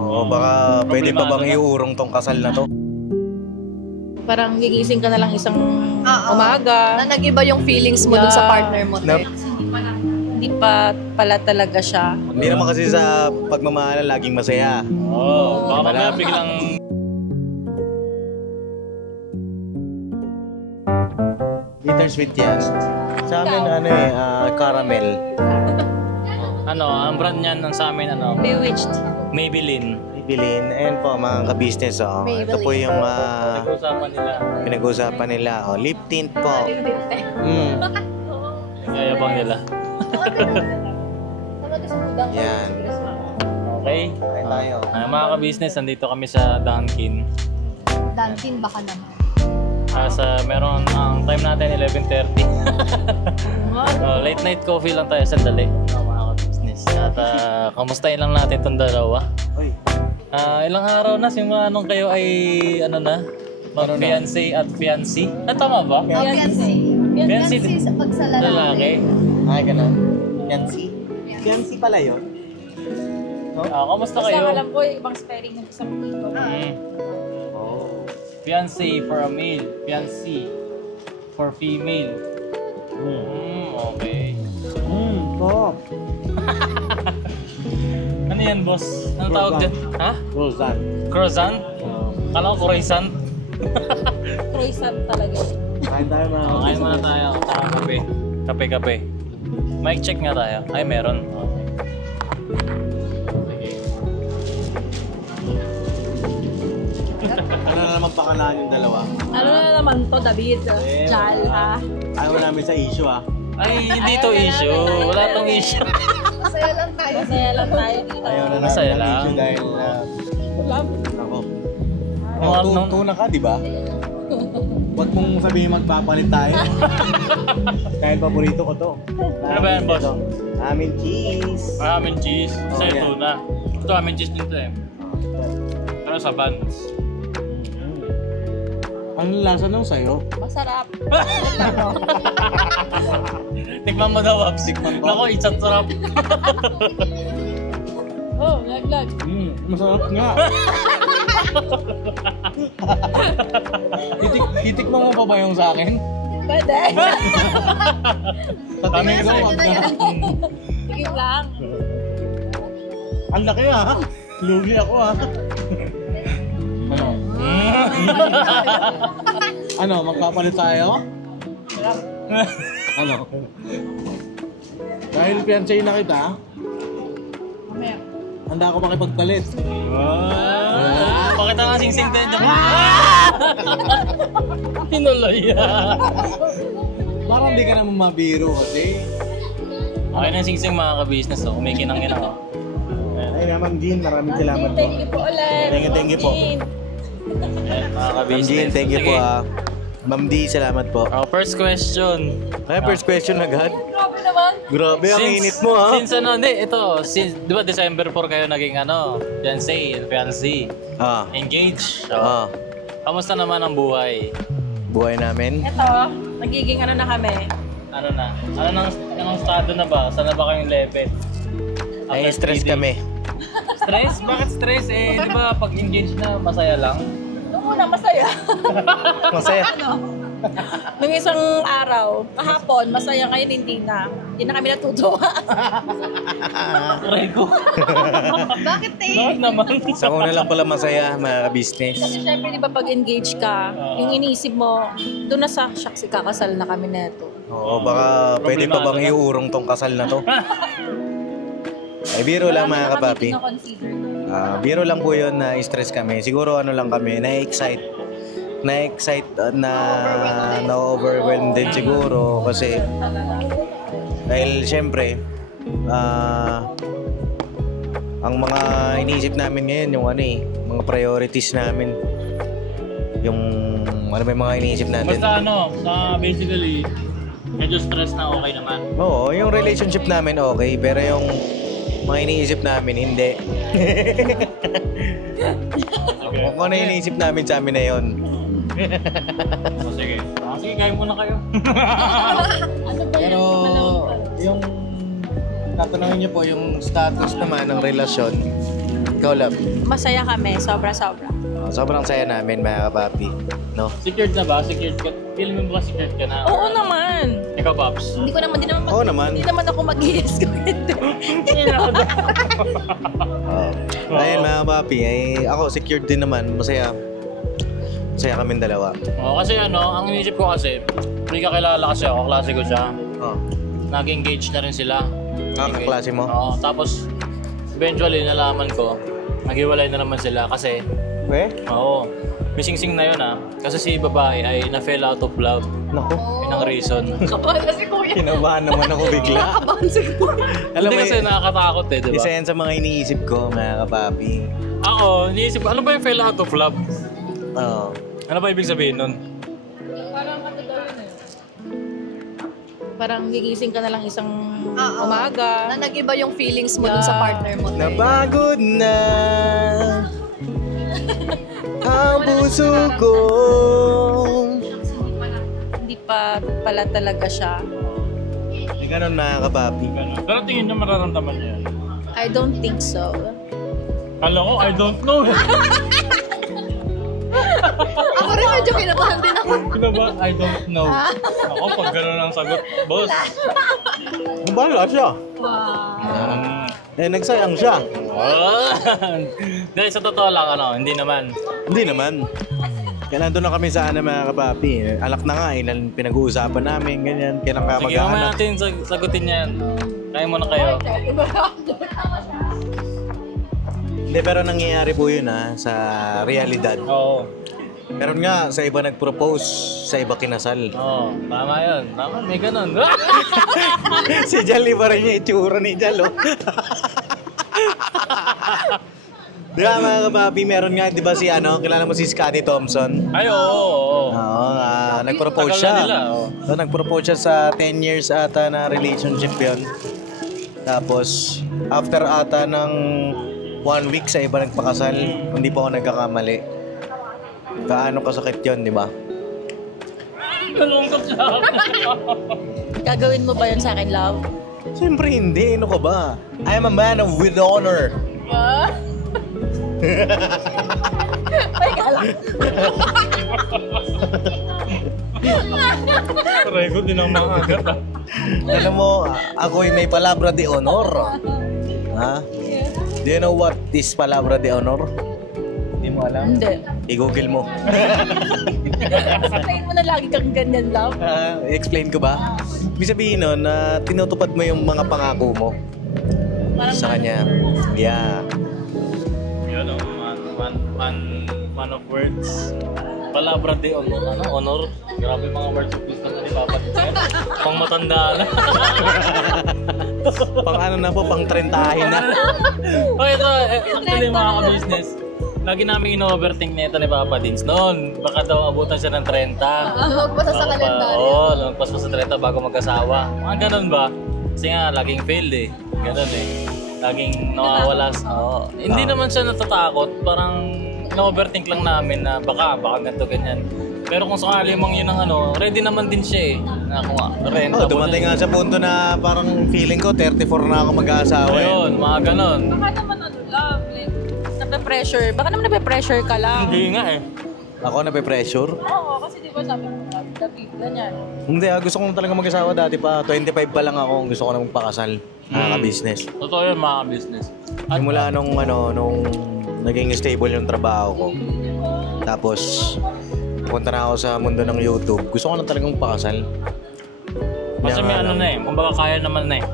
Oo, baka pwede pa bang iurong tong kasal na to? Parang gigising ka na lang isang umaga. Na nag-iba yung feelings mo dun sa partner mo. Hindi pa pala talaga siya. Hindi naman kasi sa pagmamahalan laging masaya. Oo, baka mamaya biglang... Bittersweet yan. Sa amin caramel. Ano, ang brand niyan sa amin, Bewitched. Maybelline. Maybelline. Ayan po mga ka-business. Ito po yung pinag-uusapan nila. Lip tint po. Yayabang nila. Yan. Okay. Kain tayo. Mga ka-business, nandito kami sa Dunkin. Dunkin baka naman. Meron ang time natin 11:30. Late night coffee lang tayo sandali. Mga ka-business. At kamustahin lang natin itong dalawa. Ilang araw na simula nung kayo ay mag-fiancé at fiancé. Tama ba? Fiancé sa pagsalalaki. Lalaki. Ay, ganun. Fiancé. Fiancé pala yun. Kamusta Kasi kayo? alam ko ibang spelling ng isang dito. Fiancé for a male, fiancé for female. Okay. Po. Ano yan, boss? Anong tawag dyan? Ha? Rosan. Croissant? Kala ko croissant. Croissant talaga. Kain tayo mga Kain muna tayo. Kape. Kape. Mic check nga tayo. Ay, meron. Ano na naman pakalaan yung dalawa? Ano na naman to, David? Jal, ha? Ayaw namin sa issue Ay, hindi to issue. Wala tong issue. Masaya lang tayo. Masaya lang tayo dito. Ayaw na Masaya namin ng lang. issue dahil ako. Tuna ka, di ba? Huwag mong sabihin magpapalit tayo. Dahil paborito ko to. Ano ba yan, boss? Amin cheese. Maraming cheese. Sa Oh, ito na. Ito, maraming cheese din to eh. Pero sa buns. Ang lasa nung sayo? Masarap. Tikman mo daw, Waps. Nako, it's-at sarap. Oh, lag. Masarap nga. Titikman mo pa ba yung sa akin? Pwede. Tatanay ka lang, wag na. Sige lang. Ang laki Lugi ako Ano? Ano, magpapalit tayo? Ano? Dahil fiancé na kita, handa ako makipagpalit. Pakita nga sing-sing tayo dyan. Pinuloy. Parang di ka naman mabiro kasi. Okay na sing-sing mga ka-business. Kumikinang-kinang. Ay naman, Jean, maraming salamat po. Thank you po ulit. Thank you po. Mga Ma'am ka-business. Jean, thank you po Ma'am D, salamat po. First question. Ay, first question agad. Grabe naman. Grabe, ang init mo Since di ba December 4 kayo naging fiancé, engaged. So, kamusta naman ang buhay? Buhay namin. Ito, nagiging ano na kami. Ano na? Anong estado na ba? Saan na ba kayong level? Ay, stress kami. Stress? Bakit stress? Di ba pag engaged na masaya lang? Noong una, masaya. Masaya. Nung isang araw, kahapon, masaya, ngayon hindi na. Hindi na kami natutuwa. Rego. Bakit Bakit naman? Sa una lang pala masaya, mga business. Kasi syempre, di ba pag engage ka, yung inisip mo, doon na sa shucks, kakasal na kami neto. Oo, baka pwede pa bang iurong tong kasal na to? Ay, biro lang mga kapapi. Biro lang po yun na stress kami. Siguro ano lang kami, na-excite na-overwhelmed din siguro kasi dahil syempre ang mga iniisip namin ngayon yung mga priorities namin yung ano ba yung mga iniisip natin. Basta basically medyo stress na okay naman. Oo, yung relationship namin okay pero yung mga iniisip namin hindi. Kung ano iniisip namin sa amin na yun. Sige. Sige, kain muna kayo. Pero yung tatanungin niyo po yung status naman ng relasyon, Ikaw, love. Masaya kami, sobra-sobra. Sobrang saya namin, mga kapapi. No? Secured na ba? Secured ka? Feel mo ba secured ka na? Oo naman. Ikaw, Pops? Hindi Oo naman. Hindi naman ako mag-i-yes kung hindi. Ayun, mga kapapi. Ako, secured din naman. Masaya. Masaya kaming dalawa. Kasi ang inisip ko kasi, may kakilala kasi ako, klase ko siya. Nag-engage na rin sila. Kaklase mo? Oo, tapos eventually nalaman ko, naghiwalay na naman sila kasi, oo, may sing-sing na yun kasi si babae ay na-fell out of love. Naku. Yun ang reason. Kabahan na si Kuya. Kinabahan naman ako bigla. Kabahan si Kuya. Alam Hindi mo, kasi nakakatakot di ba? isa yan sa mga iniisip ko, mga kapapi. Ako, iniisip ko, ano ba yung fell out of love? Oo. Ano ba ibig sabihin nun? Parang ano daw yun Parang gigising ka na lang isang umaga. Na nag-iba yung feelings mo dun sa partner mo. Napagod na ang puso ko. Hindi pa pala talaga siya. Hindi ganun, mga kapapi. Pero tingin niyo mararamdaman niya yan? I don't think so. Kala ko, I don't know. Ako rin medyo kinabahan din ako. Ano ba? I don't know. Ako, pag gano'n ang sagot, boss. Bahala siya. Wow. Nagsayang siya. Dahil sa totoo lang, hindi naman. Hindi naman. Kaya nandun na kami sa mga kapapi. Alak na nga, pinag-uusapan namin, ganyan. Kaya Sige, mamaya mag-aanak. natin sagutin yan. Kaya mo na kayo. Hindi, pero nangyayari po yun sa realidad. Oo. Meron nga, sa iba nag-propose, sa iba kinasal. Oo, tama yun. Tama, may ganun. Si Jal, iba rin yung itsura ni Jal, oh. Di ba, mga kapapi, meron nga, di ba kilala mo si Scottie Thompson? Ay, oo. Oo, nag-propose Tagal na siya. nila, So, nag-propose siya sa 10 years ata na relationship yun. Tapos, after ata ng 1 week sa iba nagpakasal, hindi pa ako nagkakamali. Gaano kasakit yun, di ba? Nalungkot siya. Gagawin mo ba yun sa akin, love? Siyempre hindi, ano ka ba? I am a man of with honor. Ay, kala. Try ko din ang mga agad. Alam mo, ako'y may palabra de honor. Ha? Do you know what is palabra de honor? Hindi mo alam? Hindi. I-google mo. Sabihin mo na lagi kang ganyan, love. Explain ko ba? Ibig sabihin nun na tinutupad mo yung mga pangako mo sa kanya. Yeah. Yun, man of words. Palabra de honor. Honor. Grabe mga words of wisdom na nilapat. Pang matanda na. Pang ano na po, pang trentahin na. Ito, actually mga ka-business. Lagi namin ino-overthink na ito ni Papa Dins noon. Baka daw abutan siya ng 30. Magpasa sa kalendaryo. Oo, lumagpas pa sa 30 bago mag-asawa. Mga ganun ba? Kasi nga, laging failed eh. Ganun eh. Laging nawawala. Hindi naman siya natatakot. Parang ino-overthink lang namin na baka ganito ganyan. Pero kung sakali mong yun ang ready naman din siya eh. Na kung renta. Dumating nga sa punto na parang feeling ko 34 na ako mag-aasawa. Ayun, mga ganun. Baka naman love, nape-pressure. Baka naman nape-pressure ka lang. Hindi nga eh. Ako nape-pressure? Oo, kasi di ba sabi mo, David, ganyan. Hindi, gusto ko talaga mag-asawa dati pa. 25 pa lang ako, gusto ko na magpakasal. Nakaka-business. Totoo yun mga business. Simula nung naging stable yung trabaho ko. Tapos, punta na ako sa mundo ng YouTube. Gusto ko na talagang pakasal. Kasi may kumbaga kaya naman na eh.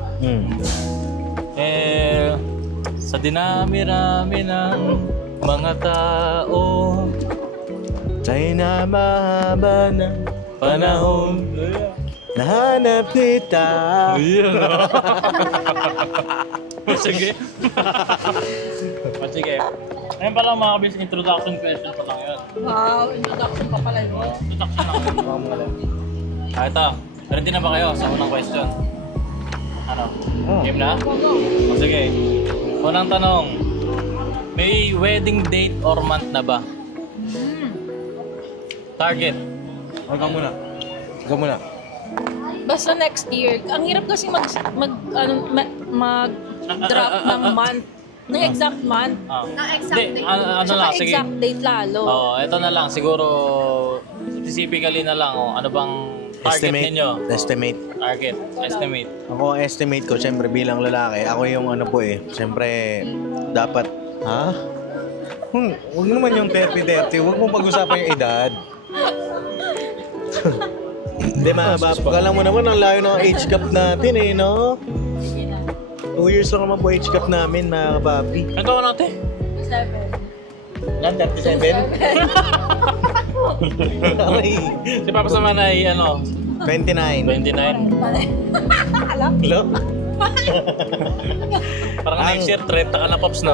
Sa dinami-rami ng mga tao, sa'y na mahaba na panahon, nahanap kita. Sige. Sige. Ayun pala mga kabis, introduction question pa lang yun. Wow, introduction pa pala yun. Introduction lang. Ito, ready na ba kayo sa unang question? Game na? Sige. Unang tanong, may wedding date or month na ba? Target. Huwag ka muna. Basta next year. Ang hirap kasi mag-drop ng month. ng exact month. Ng exact Hindi, date. ano Tsaka lang, sige. exact date lalo. Oo, ito na lang. Siguro, specifically na lang, ano bang target ninyo? Estimate. Estimate. Ako, estimate ko, syempre bilang lalaki, ako yung ano po eh. Syempre, dapat, ha? Huwag naman yung 30-30. Huwag mo pag-usapan yung edad. Hindi, kala mo naman ang layo ng age gap natin eh, no? 2 years lang naman po age gap namin, mga kapapi. Ano taon natin? 7. Lan, 37? Aray. Si Papa Saman ay, 29. 29. Alam? Hello? Parang next year, 30 ka na, Pops, no?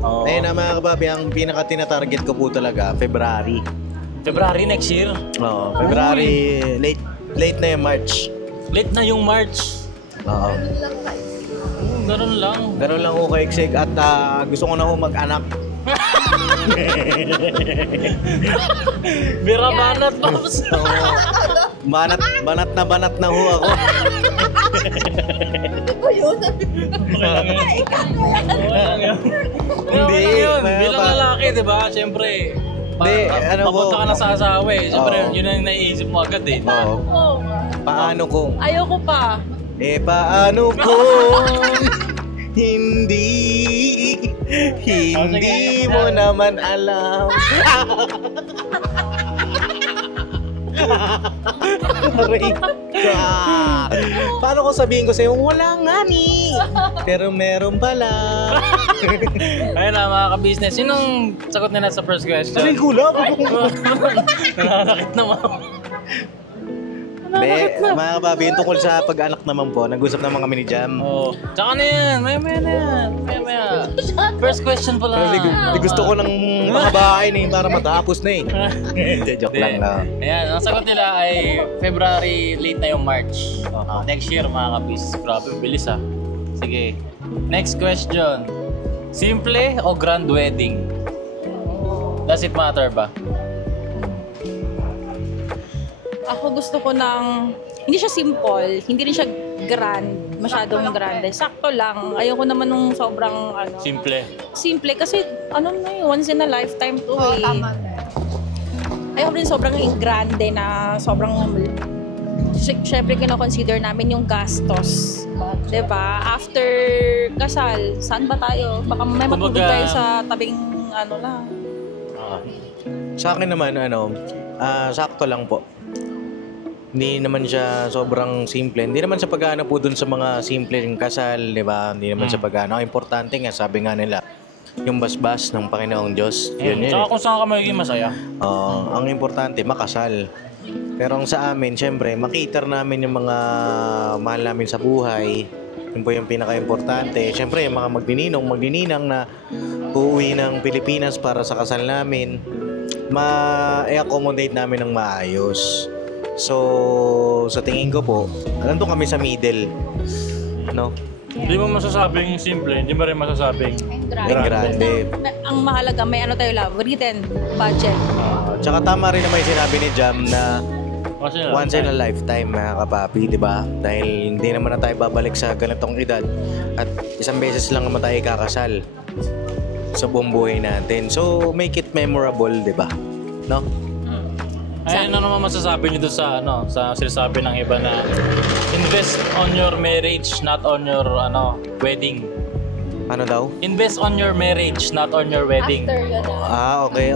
Oo. Ayun na mga kapapi, ang pinaka-tina-target ko po talaga, February. February next year. Oo, February, late na yung March. Late na yung March. Oo. Ganun lang. Ganun lang ako ka-exig at gusto ko na ako mag-anak. Bira banat, Pops. Oo. Banat na ho ako. Hindi. Yun. Hindi. Bilang lalaki, di ba? Siyempre. Hindi, ano po. Papunta ka na sa asawa eh. Siyempre, Oo. yun ang naiisip mo agad eh. Oo. Oh. Paano kung? Ayoko pa. Paano kung hindi mo naman alam. Aray ka. Paano ko sabihin ko sa'yo, wala nga ni. Pero meron pala. Ayun na mga ka-business. Yun ang sagot nila sa first question. Aray ko lang. Nananakit naman. Be, mga kababi, yung tungkol sa pag-anak naman po, nag-usap naman kami ni Jam. Oo. Tsaka na yan. Maya-maya na yan. Maya-maya. First question pala. Di gusto ko ng mga bahay na para matapos na eh. Hindi, joke lang na. Ayan, ang sagot nila ay February, late na yung March. Next year mga ka-business. Grabe, bilis ah. Sige. Next question. Simple o grand wedding? Does it matter ba? Ako gusto ko ng, hindi siya simple, hindi rin siya grand, masyadong grande. Sakto lang. Ayoko naman nung sobrang Simple. simple kasi once in a lifetime to Oo, eh. tama. Ayoko rin sobrang grande na sobrang syempre kino-consider namin yung gastos. 'Di ba? After kasal, saan ba tayo? Baka may matulog Kumbaga, tayo sa tabing lang. Sa akin naman, sakto lang po. Hindi naman siya sobrang simple. Hindi naman sa pag-ano po dun sa mga simpleng kasal, di ba? Hindi naman sa pag-ano. Ang importante nga, sabi nga nila, yung basbas ng Panginoong Diyos. Yun yun. Tsaka kung saan ka magiging masaya. Ang importante, makasal. Pero ang sa amin, syempre, makiter namin yung mga mahal namin sa buhay. Yun po yung pinaka-importante. Syempre, yung mga magdininang na uuwi ng Pilipinas para sa kasal namin, ma-accommodate namin ng maayos. So, sa tingin ko po, nandun kami sa middle. No? Hindi mo masasabing simple, hindi mo rin masasabing Grande. Ang mahalaga, may tayo written budget. Tsaka tama rin naman yung sinabi ni Jam na Kasi once in a lifetime, mga kapapi, di ba? Dahil hindi naman na tayo babalik sa ganitong edad at isang beses lang naman tayo kakasal sa buong buhay natin. So, make it memorable, di ba? No? Ay, ano naman masasabi niyo doon sa sa sinasabi ng iba na invest on your marriage, not on your wedding. Ano daw? Invest on your marriage, not on your wedding. After yun Okay,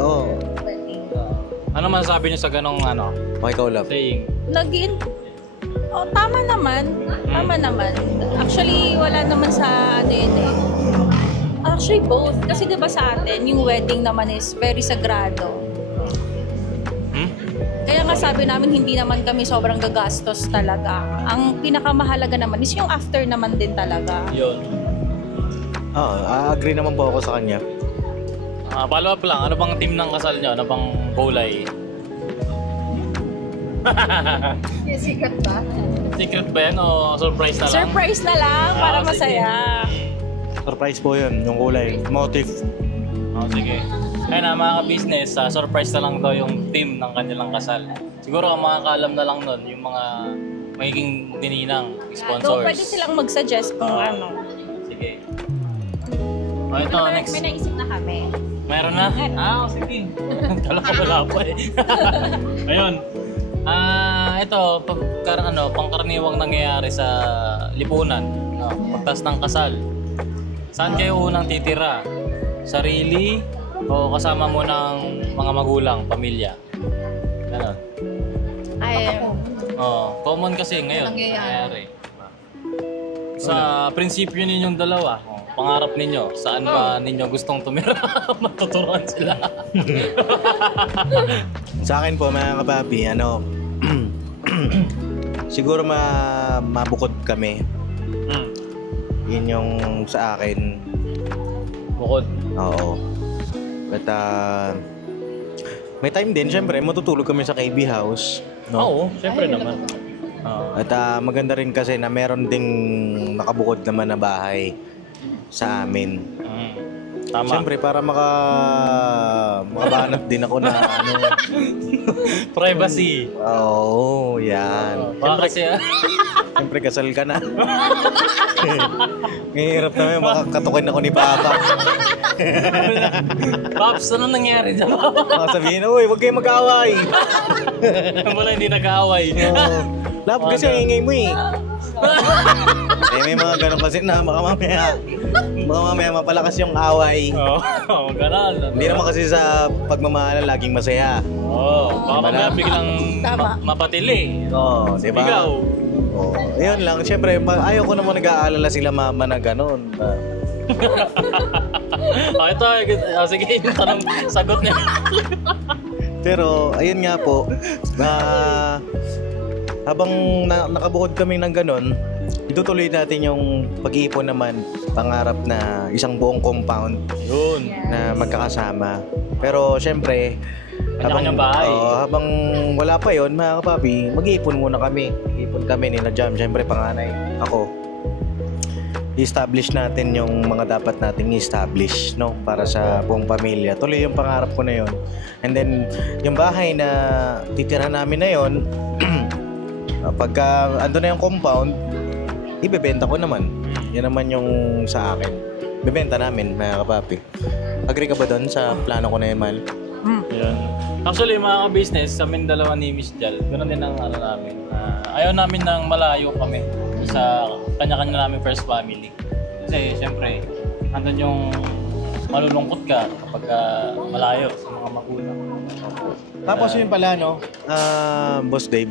Ano masasabi niyo sa ganong Okay, ikaw love. saying? Tama naman. Tama naman. Actually, wala naman sa yun eh. Actually, both. Kasi diba sa atin, yung wedding naman is very sagrado. Kaya nga sabi namin, hindi naman kami sobrang gagastos talaga. Ang pinakamahalaga naman is yung after naman din talaga. Yun. Agree naman po ako sa kanya. Follow up lang, ano bang team ng kasal niyo? Ano bang kulay? Yung secret ba? Secret ba yan o surprise na lang? Surprise na lang para sige. masaya. Surprise po yun, yung kulay. Motive. Sige. Ayun na mga ka-business, surprise na lang daw yung team ng kanilang kasal. Siguro ang makakaalam na lang nun, yung mga magiging dininang So, sponsors. pwede silang mag-suggest kung ano. Sige. Oh, ito, next. May naisip na kami. Meron na? Sige. Kala ko wala pa eh. Ayun. Ito, pangkaraniwang nangyayari sa lipunan. No, pagtas ng kasal. Saan kayo unang titira? Sarili o kasama mo ng mga magulang, pamilya? Ganon. Common kasi ngayon. Nangyayari. Sa prinsipyo ninyong dalawa, pangarap ninyo, saan ba ninyo gustong tumira? Matuturuan sila. Sa akin po mga kapapi, siguro mabukod kami. Yun yung sa akin. Bukod. Oo. But may time din, syempre, matutulog kami sa KB house. No? Oo, syempre naman. At maganda rin kasi na meron ding nakabukod naman na bahay sa amin. Tama. Siyempre, para makabanat din ako na Privacy. Oo, yan. Baka kasi Siyempre, kasal ka na. Ngihirap naman, makakatukin ako ni Papa. Pops, ano nangyari dyan? Baka sabihin, uy, huwag kayong mag-away. Wala, hindi nag-aaway. Love kasi ang ingay mo eh. May mga ganun kasi na baka mamaya mapalakas yung away. Oo, ganun. Hindi naman kasi sa pagmamahalan laging masaya. Baka mamaya biglang mapatili. Oo, di ba? Ikaw. Oo, yun lang. Siyempre, ayaw ko naman nag-aalala sila mama na ganun. Ito, sige, yung tanong, sagot niya. Pero, ayun nga po, habang nakabukod kami ng ganun, itutuloy natin yung pag-iipon naman, pangarap na isang buong compound Yun. na magkakasama. Pero syempre, Kanya-kanyang bahay. habang wala pa yon mga kapapi, mag-iipon muna kami. Iipon kami nila Jam, syempre panganay, ako. I-establish natin yung mga dapat nating i-establish, no? Para sa buong pamilya. Tuloy yung pangarap ko na yon. And then, yung bahay na titira namin na yon, pagka ando na yung compound, ibebenta ko naman. Yan naman yung sa akin. Bebenta namin, mga kapapi. Agree ka ba doon sa plano ko na yun, Mal? Yan. Actually, mga ka-business, kami dalawa ni Miss Jal, ganoon din ang namin. Ayaw namin ng malayo kami sa kanya-kanya namin first family. Kasi, siyempre, andun yung malulungkot ka kapag malayo sa mga magulang. Tapos yun pala, no? Boss Dave,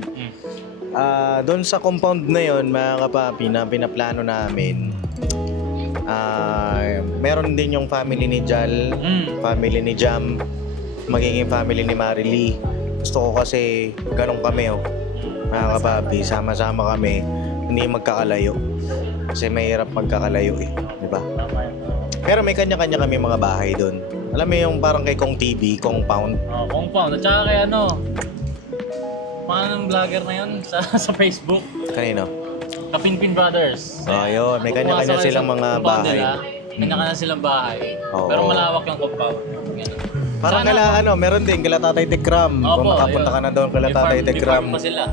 doon sa compound na yon mga kapapi na pinaplano namin, meron din yung family ni Jal, family ni Jam, magiging family ni Marilee. Gusto ko kasi ganun kami, mga kapapi, sama-sama kami, hindi magkakalayo. Kasi mahirap magkakalayo di ba? Pero may kanya-kanya kami mga bahay doon. Alam mo yung parang kay Kong TV, compound. Compound. At saka kay paano ng vlogger na yun sa Facebook? Kanino? Kapinpin Brothers. Yun. May kanya-kanya silang mga bahay. Kanya-kanya silang bahay. Oo. Pero malawak yung compound. Ganun. Parang meron din kila Tatay Tekram. Kung makapunta ka na doon kila Tatay Tekram. Pa sila.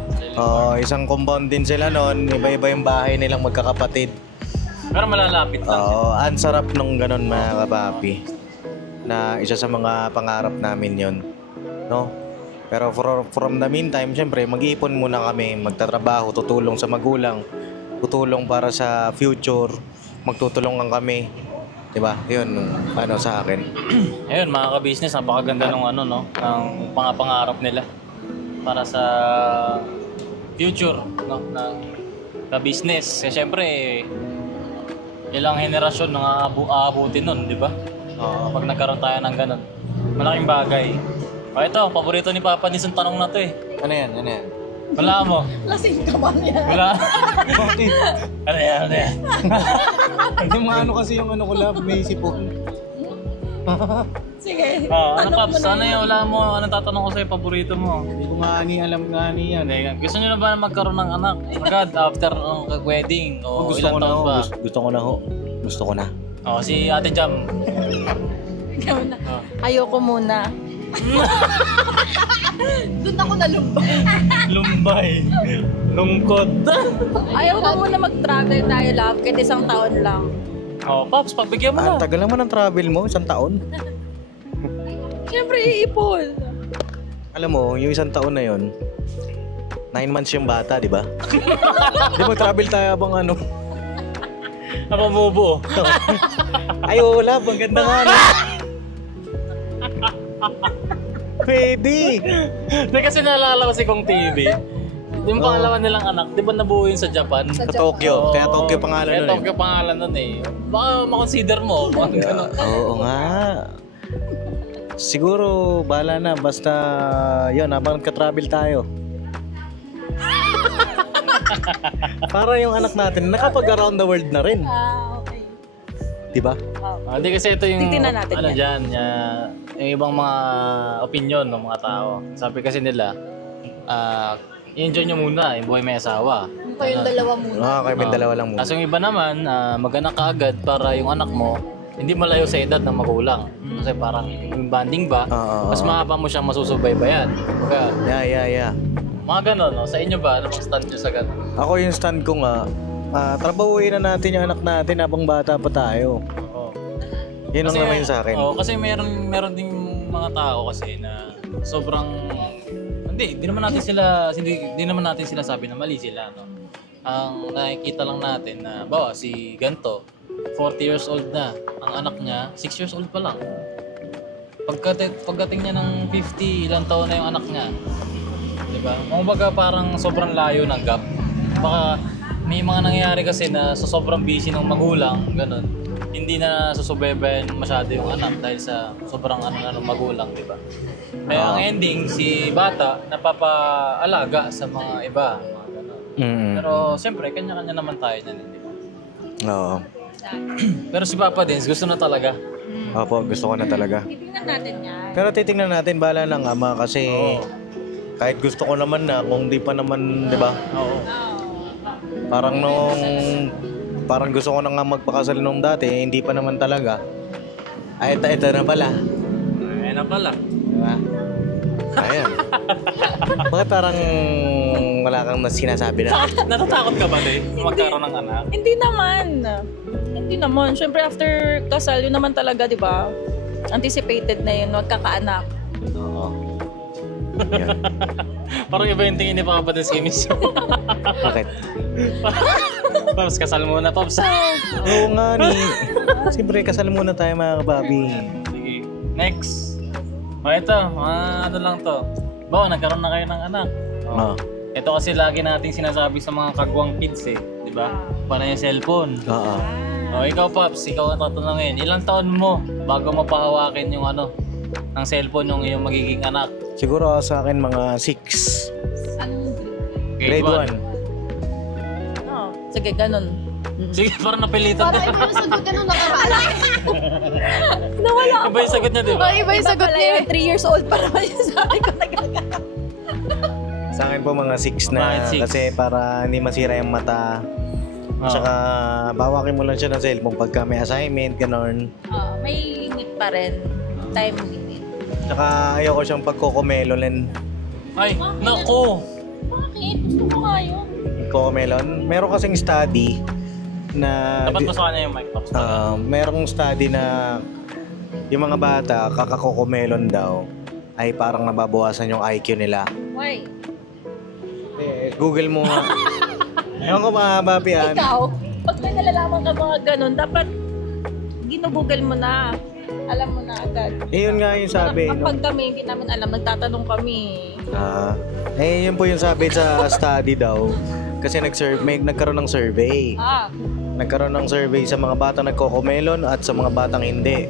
Isang compound din sila noon. Iba-iba yung bahay nilang magkakapatid. Pero malalapit lang. Ang sarap nung ganun mga kapapi. Na isa sa mga pangarap namin yon, no? Pero from the meantime, syempre, mag-iipon muna kami, magtatrabaho, tutulong sa magulang, tutulong para sa future, magtutulungan kami. Diba? Yun, sa akin. Ayun, mga ka-business, napakaganda ng ng pangarap nila para sa future, no, ng ka-business. Kasi syempre, ilang henerasyon nang aabutin nun, di ba? Pag nagkaroon tayo ng ganun. Malaking bagay. Ito, paborito ni Papa Nis ang tanong na to Ano yan? Wala mo? Lasing ka man yan. Wala. Ano yan? Hindi mo kasi yung ko love, may sipon. Sige. Paps? Ano yung wala mo? Anong tatanong ko sa'yo, paborito mo? Hindi ko alam yan. Gusto nyo na ba magkaroon ng anak? Agad, after wedding? O ilang taon ba? Gusto ko na. Si Ate Jam. Ayoko muna. Doon ako nalumbay. Lumbay. Lungkot. Ayaw ko muna mag-travel tayo, love, kahit isang taon lang. Oh, Pops, pagbigyan mo Ang na. tagal naman ng travel mo, 1 taon. Siyempre, iipon. Alam mo, yung 1 taon na yon, 9 months yung bata, di ba? Di mag-travel tayo habang ano. Napamubo. Ay, wala, ang ganda nga. No? Pwede. Hindi kasi naalala ko si Kong TV. Yung pangalawa nilang anak, di ba nabuo yun sa Japan? Sa Tokyo. Kaya Tokyo pangalan Kaya nun eh. Tokyo pangalan nun eh. Baka makonsider mo. Ganun. Oo nga. Siguro, bahala na. Basta, yun, habang ka-travel tayo. Para yung anak natin, nakapag-around the world na rin. Okay. Diba? Hindi kasi ito yung Titingnan natin ano yan. dyan, yung ibang mga opinion ng mga tao. Sabi kasi nila, i-enjoy nyo muna yung buhay may asawa. Kayong dalawa muna. Kaya may dalawa lang muna. Kaso yung iba naman, mag-anak ka agad para yung anak mo, hindi malayo sa edad ng magulang. Kasi parang yung bonding ba, mas mahaba mo siyang masusubaybayan. Kaya, Yeah. mga ganon, no? Sa inyo ba? Ano bang stand nyo sa ganon? Ako yung stand ko nga, trabahuin na natin yung anak natin habang bata pa tayo. Oo. Yun ang naman sa akin. Oo, kasi meron ding mga tao kasi na sobrang hindi naman natin sila sabi na mali sila, no. Ang nakikita lang natin na bawa si ganto 40 years old na, ang anak niya 6 years old pa lang. Pagdating niya ng 50, ilang taon na yung anak niya. 'Di ba? Kumbaga parang sobrang layo ng gap. Baka may mga nangyayari kasi na sa sobrang busy ng magulang, ganun. Hindi na susubaybayan masyado yung anak dahil sa sobrang ng magulang, di ba? Kaya ang ending, si bata napapaalaga sa mga iba, mga ganun. Pero siyempre, kanya-kanya naman tayo niyan, di ba? Oo. Pero si Papa Dins, gusto na talaga. Opo, gusto ko na talaga. Titingnan natin yan. Pero titingnan natin, bahala ng ama kasi kahit gusto ko naman na, kung di pa naman, di ba? Oo. Parang gusto ko na nga magpakasal nung dati, hindi pa naman talaga. Ay, ito na pala. Ayan na pala. Diba? Ayan. Bakit parang wala kang sinasabi na? Natatakot ka ba, Day? Magkaroon ng anak? Hindi naman. Siyempre, after kasal, yun naman talaga, di ba? Anticipated na yun, magkakaanak. Oo. Yan. Parang iba yung tingin ni Papa Dins kay Miss. Bakit? Pops, kasal muna, Pops. Oo nga ni. Siyempre, kasal muna tayo mga kababi. Sige. Next. Ito, ano lang to. Bawa, nagkaroon na kayo ng anak. Oo. Ito kasi lagi nating sinasabi sa mga kagwang kids eh. Di ba? Para yung cellphone. Oo. Ikaw, Pops, ikaw ang tatanungin. Ilang taon mo bago mo pahawakin yung ng cellphone yung iyong magiging anak? Siguro sa akin mga 6. Anong Grade 1. sige, ganun. Sige, parang napilitan Para din. iba yung sagot niya nung nakaraan. Nawala Iba yung sagot niya, di ba? Iba yung sagot niya. 3 years old pa naman yung sabi ko. Sa akin po mga 6 na Bakit 6? kasi para hindi masira yung mata. Tsaka bawakin mo lang siya ng cellphone pagka may assignment, gano'n. May limit pa rin. Time limit. Tsaka ayoko siyang pagkokomelon. Ay, naku! Bakit? Gusto ko nga yun. Kokomelon? Meron kasing study na... Dapat mo sa kanya yung mic, Pops. merong study na yung mga bata, kakakokomelon daw, ay parang nababawasan yung IQ nila. Why? Google mo nga. Ewan ko mga babian. Ikaw, pag may nalalaman ka mga ganun, dapat ginugoogle mo na. Alam mo na agad. Yun nga yung sabi. Kapag kami, hindi namin alam, nagtatanong kami. Yun po yung sabi sa study daw. Kasi nagkaroon ng survey. Nagkaroon ng survey sa mga batang nagkokomelon at sa mga batang hindi.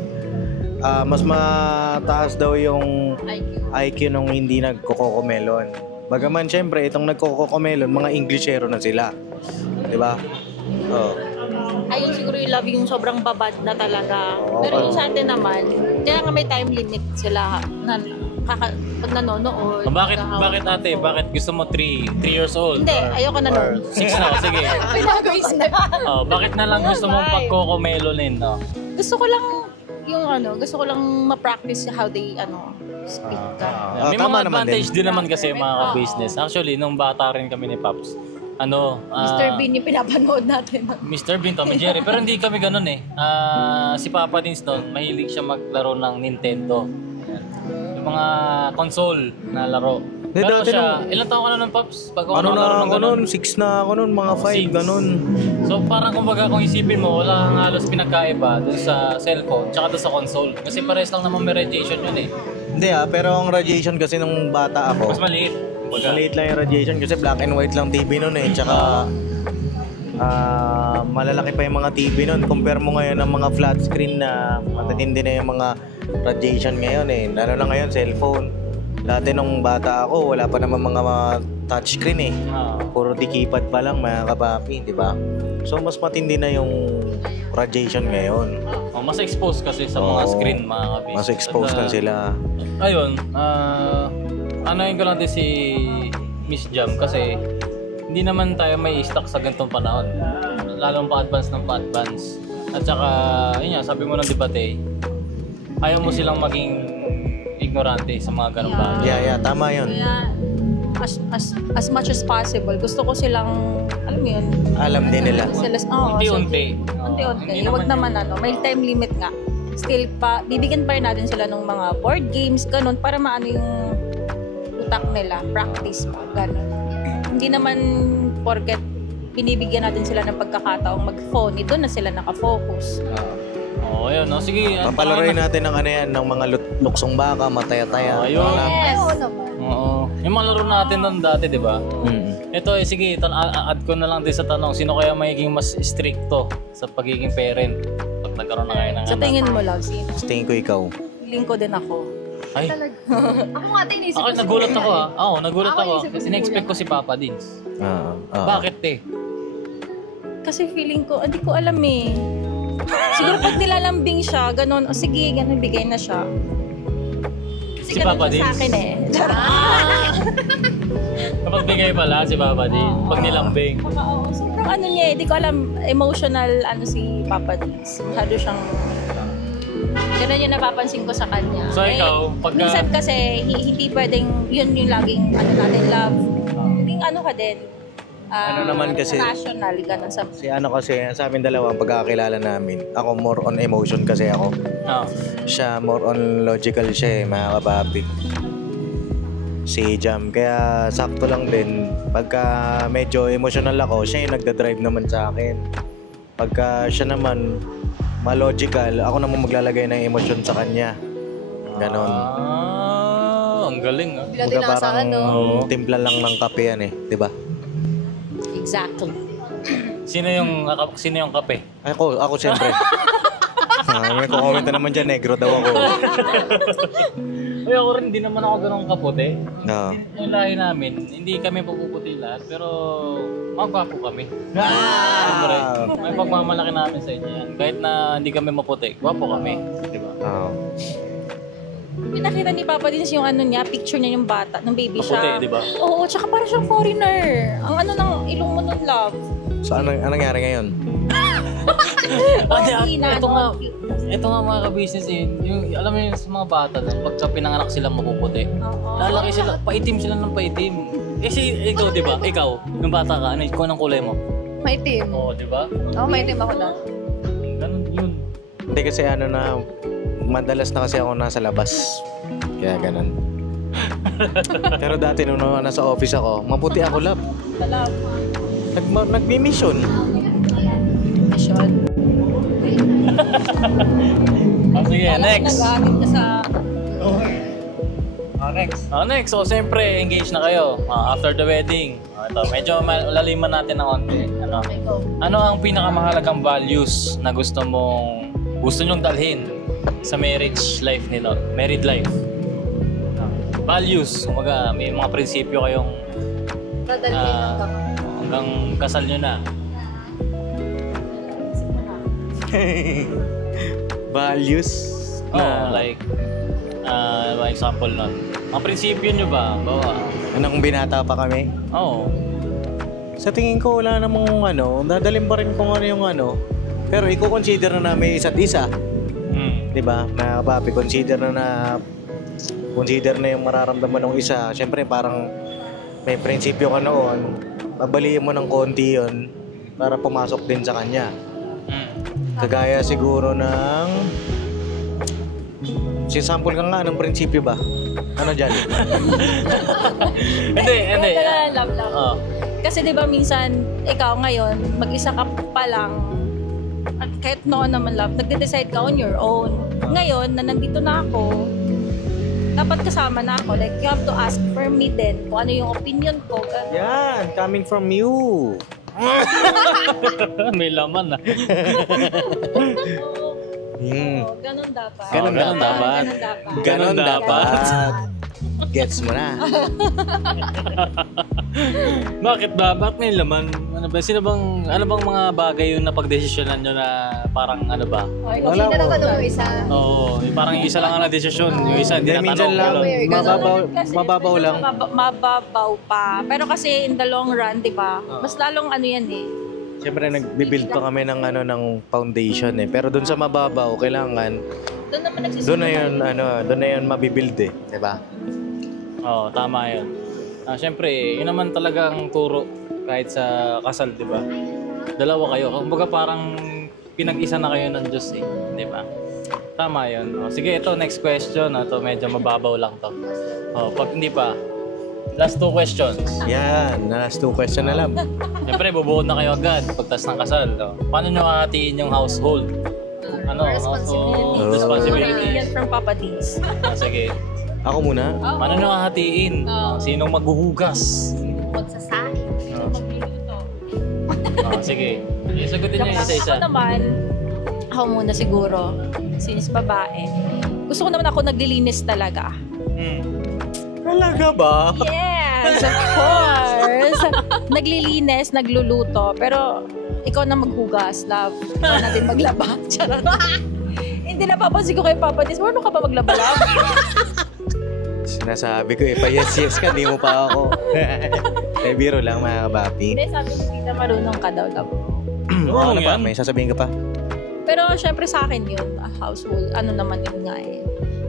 Mas mataas daw yung IQ nung hindi nagkokomelon. Bagaman syempre itong nagkokomelon, mga Englishero na sila. 'Di ba? Oh. Ayun siguro yung love yung sobrang babad na talaga. Oo, Pero yung sa atin naman, kaya nga may time limit sila na pag nanonood. Bakit ate? Bakit gusto mo 3 years old? Hindi, ayoko na nun. 6 na, sige. Pinag-raise na. Bakit na lang gusto mong pagkokomelonin, no? Gusto ko lang gusto ko lang ma-practice how they speak ka. May tama mga naman advantage din naman kasi mga Oo. ka-business. Actually, nung bata rin kami ni Pops, Mr. Bean yung pinapanood natin. Mr. Bean, Tom and Jerry. Pero hindi kami ganun eh. Si Papa Dins noon, mahilig siya maglaro ng Nintendo. Ayan. Yung mga console na laro. Hindi, Pero dati siya, ilang taon ka na nun, Pops? Bago ka Ano na naglaro ng ako ganun? nun? 6 na ako nun, mga 5, Six. ganun. So parang kumbaga kung isipin mo, wala kang halos pinagkaiba dun sa cellphone tsaka dun sa console. Kasi pares lang naman may radiation yun eh. Hindi pero ang radiation kasi nung bata Mas ako, maliit. Kumbaga. maliit lang yung radiation kasi black and white lang TV nun eh. Tsaka malalaki pa yung mga TV nun. Compare mo ngayon ng mga flat screen na matatindi na yung mga radiation ngayon eh. Lalo na ngayon, cellphone. Dati nung bata ako, wala pa naman mga touchscreen eh. Puro di keypad pa lang, mga kapapi, di ba? So mas matindi na yung radiation ngayon. Mas exposed kasi sa mga screen, mga kabis. Mas exposed na sila. Ayun, anayin ko lang din si Miss Jam kasi hindi naman tayo may stock sa ganitong panahon. Lalong pa-advance ng pa-advance. At saka, yun nga, sabi mo ng debate, ayaw mo silang maging ignorante sa mga ganong bagay. Yeah, tama yun. Kaya, as much as possible, gusto ko silang, alam mo yun, Alam din nila. Unti-unti. Unti-unti. Huwag naman may time limit nga. Still pa, bibigyan pa rin natin sila ng mga board games, ganun, para maano yung utak nila, practice pa, ganun. Hindi naman porket binibigyan natin sila ng pagkakataong mag-phone, ito na sila nakafocus. Ayun, no? Sige. Papalaroin natin ng ano yan, ng mga luksong baka, mataya-taya. Ayun. Yes. Oo naman. Oo. Yung mga laro natin noon dati, di ba? Ito, sige, add ko na lang din sa tanong, sino kaya magiging mas stricto sa pagiging parent pag nagkaroon na kayo ng Sa anak? tingin mo, love, sino? Sa tingin ko ikaw. Feeling ko din ako. Ay, Ako nga, tinisip ako ko nagulat ako ah. Oo, nagulat Ako, ako. isip ko Kasi si in-expect Kuya. ko si Papa Dins. Bakit eh? Kasi feeling ko, hindi ko alam eh. Siguro pag nilalambing siya, ganun, o sige, ganun, bigay na siya. Kasi Si ganun Papa siya sa Dins? akin eh. Kapag bigay pala si Papa Dins, pag nilambing. Oo, sobrang ano niya eh, di ko alam, emotional ano si Papa Dins. Masyado siyang, ganun yung napapansin ko sa kanya. So, ikaw, pagka- Minsan kasi, hindi pwedeng, yun yung laging, ano natin, love. Hindi ano ka din. Ano naman kasi- Rational, ganun sa... Si ano kasi, sa amin dalawa, ang pagkakakilala namin, ako more on emotion kasi ako. Oo. Siya more on logical siya eh, mga kababi. Si Jam, kaya sakto lang din. Pagka medyo emotional ako, siya yung nagdadrive naman sa akin. Pagka siya naman, ma-logical, ako naman maglalagay ng emosyon sa kanya. Ganon. Ang galing ah. Bila din Kumbaga nasa ano. timpla lang ng kape yan eh, di ba? Exactly. Sino yung kape? Ako siyempre. May kukomment na naman dyan, negro daw ako. Uy, ako rin, hindi naman ako ganun kaputi. No. Yung lahi namin, hindi kami pupuputi lahat, pero magwapo kami. Siyempre, may pagmamalaki namin sa inyo yan. Kahit na hindi kami maputi, gwapo kami. Di ba? Oo. Pinakita ni Papa din yung ano niya, picture niya yung bata, nung baby Maputi, siya. di ba? Oo, tsaka parang siyang foreigner. Ang ano ng ilong mo nun, love. So, anong nangyari ngayon? Pogi na, Ito nga mga ka-business eh, yung, alam mo yun sa mga bata, pagka pinanganak sila mapuputi, Oo. lalaki sila, paitim sila ng paitim. Ikaw, di ba? Ikaw, nung bata ka, ano yung kulay mo? Maitim. Oo, di ba? Oo, maitim ako dati. Ganun yun. Hindi kasi ano na, madalas na kasi ako nasa labas. Kaya ganun. Pero dati nung nasa office ako, maputi ako lab. Nagmi-mission. Mission. Sige, next. Nag-aagit ka sa... Next. So, siyempre, engage na kayo after the wedding. Ito, medyo laliman natin ng konti. Okay, go. Ano ang pinakamahalagang values na gusto nyong dalhin sa marriage life nila, married life? Values, kumbaga, may mga prinsipyo kayong Dadalhin hanggang hanggang kasal nyo na. Values. Like, example nun. Ang prinsipyo nyo ba? Bawa, Anong binata pa kami? oo. Sa tingin ko wala namang ano, dadalhin pa rin kung ano yung ano. Pero i-consider na namin isa't isa. 'Di ba? Na papi, consider na yung mararamdaman ng isa. Siyempre parang may prinsipyo ka noon. abaliin mo ng konti yun para pumasok din sa kanya. Kagaya siguro ng... Sample ka nga ng prinsipyo ba? Ano dyan? Hindi. Love. Oh. Kasi di ba minsan, ikaw ngayon, mag-isa ka pa lang, at kahit noon naman love, nagde-decide ka on your own. Ngayon, na nandito na ako, dapat kasama na ako. Like, you have to ask for me din kung ano yung opinion ko. Yan, coming from you. May laman Oo, ganun dapat. Ganun dapat. Ganon dapat. Gets mo na. Bakit ba? Bakit may laman? Ano bang mga bagay yung napagdesisyonan nyo na parang ano ba? Wala Hindi na ko. natanong mo isa. Oo, yung parang yung isa lang ang na-desisyon. Yung isa hindi Hindi, na minsan lang. tanong. Mababaw lang. Mababaw pa. Pero kasi in the long run, di ba? Mas lalong ano yan eh. Siyempre, nagbibuild pa kami ng ng foundation eh. Pero dun sa mababaw, kailangan, Doon naman nagsisimula. doon na yun mabibuild eh. Diba? Oo, tama yun. Siyempre, yun naman talagang turo kahit sa kasal, di ba? Dalawa kayo. Kumbaga parang pinag-isa na kayo ng Diyos eh. Di ba? Tama yun. Sige, ito, next question. Ito, medyo mababaw lang to. Pag hindi pa, last 2 questions. Yan, last 2 question na lang. Siyempre, bubuod na kayo agad pagtas ng kasal. No? Paano nyo hahatiin yung household? Responsibility. Yan from Papa Dins. Sige. Ako muna. Paano nyo hahatiin? Sinong maghuhugas? Magsasahin. Sige. Sagutin nyo yung isa-isa. Ako naman, ako muna siguro, since babae, gusto ko naman ako naglilinis talaga. Talaga ba? Yes, of course. Naglilinis, nagluluto, pero ikaw na maghugas, love. Ikaw na din maglaba. Charot. Hindi napapansin ko kay Papa Dins, ano ka ba maglaba, love? Sinasabi ko eh, pa-yes ka, di mo pa ako. Biro lang mga kabapi. Hindi, sabi ko, hindi na marunong ka daw, love. Ano pa? May sasabihin ka pa? Pero syempre sa akin yun, household, ano naman yun nga eh.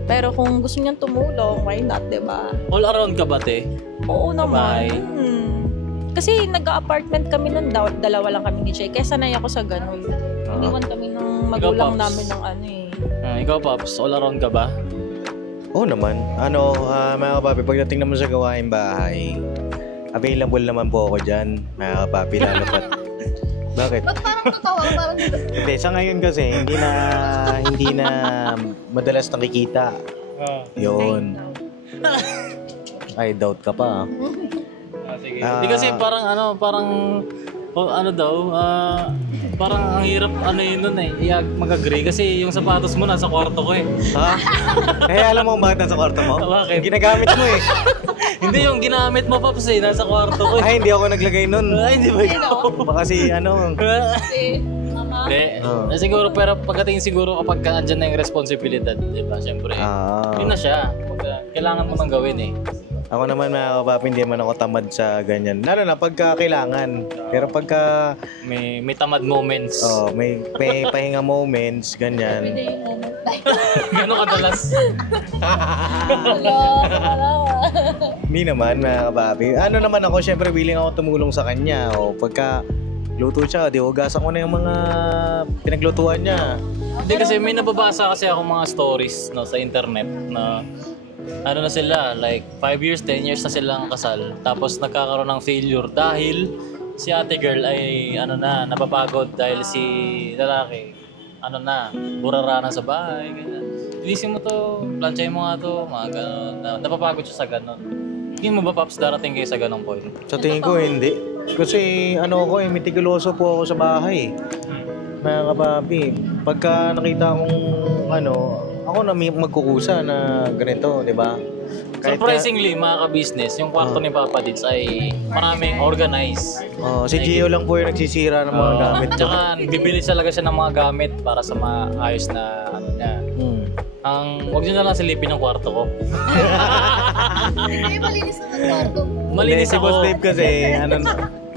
Pero kung gusto niyang tumulong, why not, diba? All around ka ba, te? Oo naman. Sabay. Kasi nag-apartment kami nun, dalawa lang kami ni Jay. Kaya sanay ako sa ganun. Iniwan kami ng magulang Pops? namin ng ano eh. Ikaw, Pops, all around ka ba? Oo naman. Mga kapapi, pagdating naman sa gawain bahay, available naman po ako dyan, mga kapapi, lalo pat. Bakit? Ba't parang totoo? Parang Hindi, sa ngayon kasi, hindi na madalas nakikita. Yun. I doubt ka pa. Sige. Hindi kasi parang parang ang hirap yun nun eh. Mag-agree kasi yung sapatos mo nasa kwarto ko eh. Ha? Kaya alam mo bakit nasa kwarto mo? Bakit? Ginagamit mo eh. Hindi yung ginamit mo, Pops eh. Nasa kwarto ko eh. Ay, hindi ako naglagay nun. Ay, hindi ba ikaw? Baka si Hindi. Siguro, pero pagdating siguro kapag andyan na yung responsibilidad, di ba? Siyempre, yun na siya. Kailangan mo nang gawin eh. Ako naman mga kapapi, hindi man ako tamad sa ganyan. Lalo na pagka kailangan. Pero pagka May tamad moments. may pahinga moments, ganyan. Gano'n kadalas? Hindi naman mga kapapi. Ano naman ako, syempre willing ako tumulong sa kanya. O pagka luto siya, di hugasan ko na yung mga pinaglutuan niya. Hindi kasi may nababasa kasi ako mga stories no, sa internet na ano na sila, like 5 years, 10 years na silang kasal. Tapos nagkakaroon ng failure dahil si ate girl ay napapagod dahil si lalaki burara na sa bahay, ganyan. Ilisin mo to, plansyahin mo nga to, mga gano'n. Napapagod siya sa gano'n. Tingin mo ba, Pops, darating kayo sa gano'ng point? Sa tingin ko hindi. Kasi mitiguloso po ako sa bahay. Mga kapapi, pagka nakita kong ako na magkukusa na ganito, di ba? Surprisingly, mga ka-business, yung kwarto ni Papa Dins ay maraming organized. Si Gio lang po yung nagsisira ng mga gamit ko. Tsaka bibili talaga siya ng mga gamit para sa maayos na niya. Huwag niyo na lang silipin ang kwarto ko. hindi malinis naman kwarto mo. Malinis Si ako. Boss Dave kasi,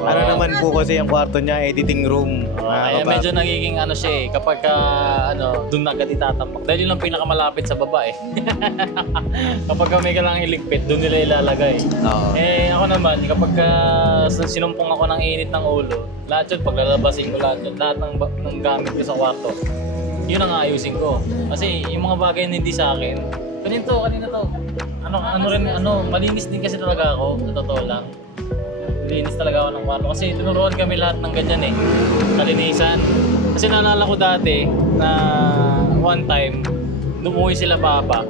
Ano naman po kasi yung kwarto niya, editing room. Kaya medyo nagiging ano siya eh, kapag doon na agad itatapak. Dahil yun ang pinakamalapit sa baba eh. Kapag may kailangang iligpit, doon nila ilalagay. Oo. Eh ako naman, kapag sinumpong ako ng init ng ulo, lahat yun, paglalabasin ko lahat yun, lahat ng gamit ko sa kwarto, yun ang ayusin ko. Kasi yung mga bagay na hindi sa akin, kanina to. Malinis din kasi talaga ako, sa totoo lang. Malinis talaga ako ng kwarto kasi tinuruan kami lahat ng ganyan eh, kalinisan. Kasi naalala ko dati na one time, dumuwi sila papa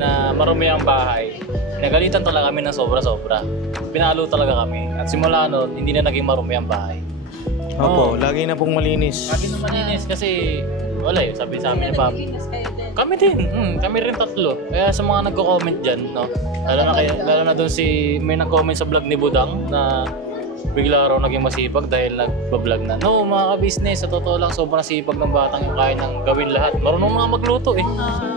na marumi ang bahay. Nagalitan talaga kami ng sobra-sobra. Pinalo talaga kami. At simula noon, hindi na naging marumi ang bahay. Opo, lagi na pong malinis. Lagi na malinis kasi wala eh, sabi sa amin ni Papa. Kami din, kami rin tatlo. Kaya sa mga nagko-comment dyan, no? Lalo na doon may nag-comment sa vlog ni Budang na bigla raw naging masipag dahil nagbablog na. No, mga ka-business, sa totoo lang, sobrang sipag ng batang yung kaya nang gawin lahat. Marunong nga magluto eh.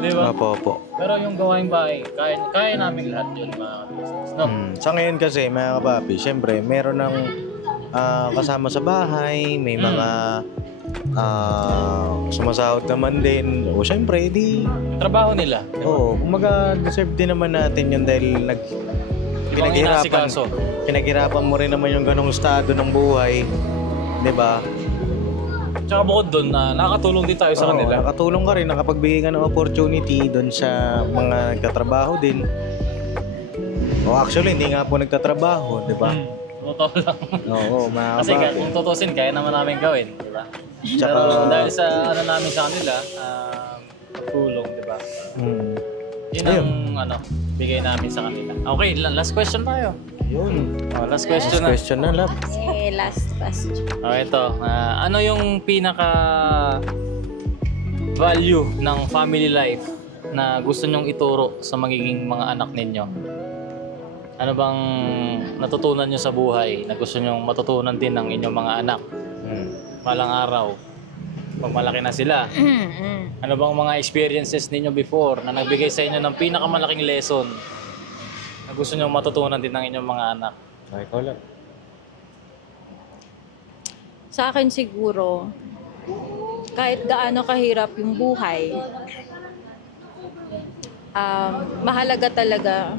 Di ba? Opo. Pero yung gawain bahay, kaya namin lahat yun, mga ka-business. No? Sa ngayon kasi, mga kapapi, syempre, meron ng kasama sa bahay, may mga sumasahod naman din. O syempre, Yung trabaho nila. kumaga deserve din naman natin yun dahil pinaghirapan mo rin naman yung ganong estado ng buhay. Diba? Tsaka bukod doon, nakakatulong din tayo sa kanila. Nakatulong ka rin, nakapagbigay ka ng opportunity doon sa mga nagtatrabaho din. Actually, hindi nga po nagtatrabaho, diba? Totoo lang. Oo, mga Kasi kapapi. kung tutusin, kaya naman namin gawin, di ba? Tsaka- Pero dahil sa namin sa kanila, tulong, di ba? Yun ang bigay namin sa kanila. Okay, last question tayo. Yun. Last question na. Question na, love. Sige, last question. Okay, ito. Ano yung pinaka value ng family life na gusto nyong ituro sa magiging mga anak ninyo? Ano bang natutunan nyo sa buhay na gusto nyong matutunan din ng inyong mga anak? Malang araw, pag malaki na sila. Ano bang mga experiences ninyo before na nagbigay sa inyo ng pinakamalaking lesson na gusto nyong matutunan din ng inyong mga anak? Ikaw lang. Sa akin siguro, kahit gaano kahirap yung buhay, mahalaga talaga